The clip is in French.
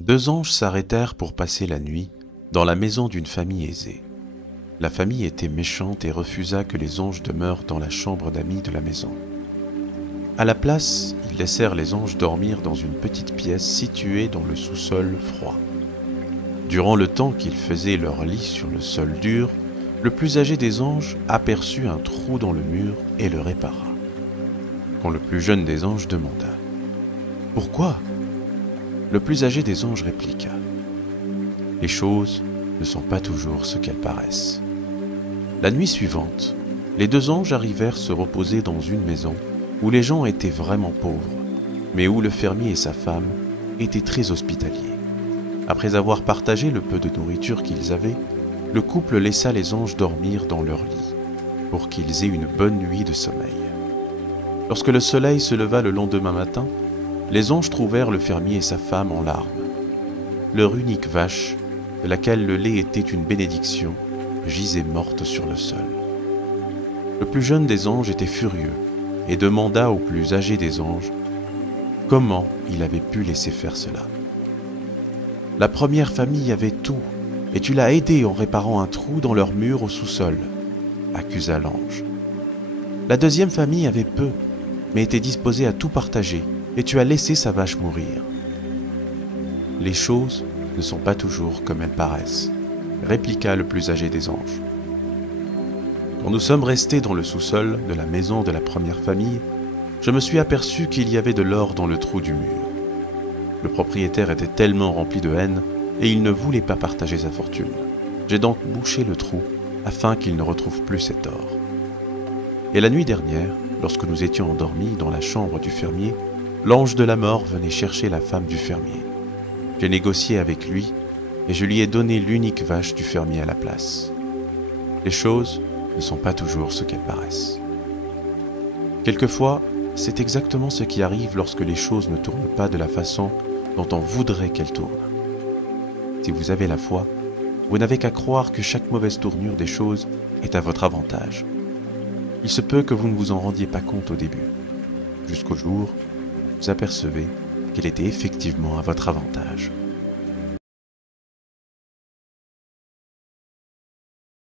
Deux anges s'arrêtèrent pour passer la nuit dans la maison d'une famille aisée. La famille était méchante et refusa que les anges demeurent dans la chambre d'amis de la maison. À la place, ils laissèrent les anges dormir dans une petite pièce située dans le sous-sol froid. Durant le temps qu'ils faisaient leur lit sur le sol dur, le plus âgé des anges aperçut un trou dans le mur et le répara. Quand le plus jeune des anges demanda « Pourquoi ?» Le plus âgé des anges répliqua « Les choses ne sont pas toujours ce qu'elles paraissent. » La nuit suivante, les deux anges arrivèrent se reposer dans une maison où les gens étaient vraiment pauvres, mais où le fermier et sa femme étaient très hospitaliers. Après avoir partagé le peu de nourriture qu'ils avaient, le couple laissa les anges dormir dans leur lit, pour qu'ils aient une bonne nuit de sommeil. Lorsque le soleil se leva le lendemain matin, les anges trouvèrent le fermier et sa femme en larmes. Leur unique vache, de laquelle le lait était une bénédiction, gisait morte sur le sol. Le plus jeune des anges était furieux et demanda au plus âgé des anges comment il avait pu laisser faire cela. « La première famille avait tout, et tu l'as aidée en réparant un trou dans leur mur au sous-sol, » accusa l'ange. « La deuxième famille avait peu, mais était disposée à tout partager, et tu as laissé sa vache mourir. » « Les choses ne sont pas toujours comme elles paraissent, » répliqua le plus âgé des anges. Quand nous sommes restés dans le sous-sol de la maison de la première famille, je me suis aperçu qu'il y avait de l'or dans le trou du mur. Le propriétaire était tellement rempli de haine et il ne voulait pas partager sa fortune. J'ai donc bouché le trou afin qu'il ne retrouve plus cet or. Et la nuit dernière, lorsque nous étions endormis dans la chambre du fermier, l'ange de la mort venait chercher la femme du fermier. J'ai négocié avec lui et je lui ai donné l'unique vache du fermier à la place. Les choses ne sont pas toujours ce qu'elles paraissent. Quelquefois, c'est exactement ce qui arrive lorsque les choses ne tournent pas de la façon dont on voudrait qu'elles tournent. Si vous avez la foi, vous n'avez qu'à croire que chaque mauvaise tournure des choses est à votre avantage. Il se peut que vous ne vous en rendiez pas compte au début, jusqu'au jour où vous apercevez qu'elle était effectivement à votre avantage.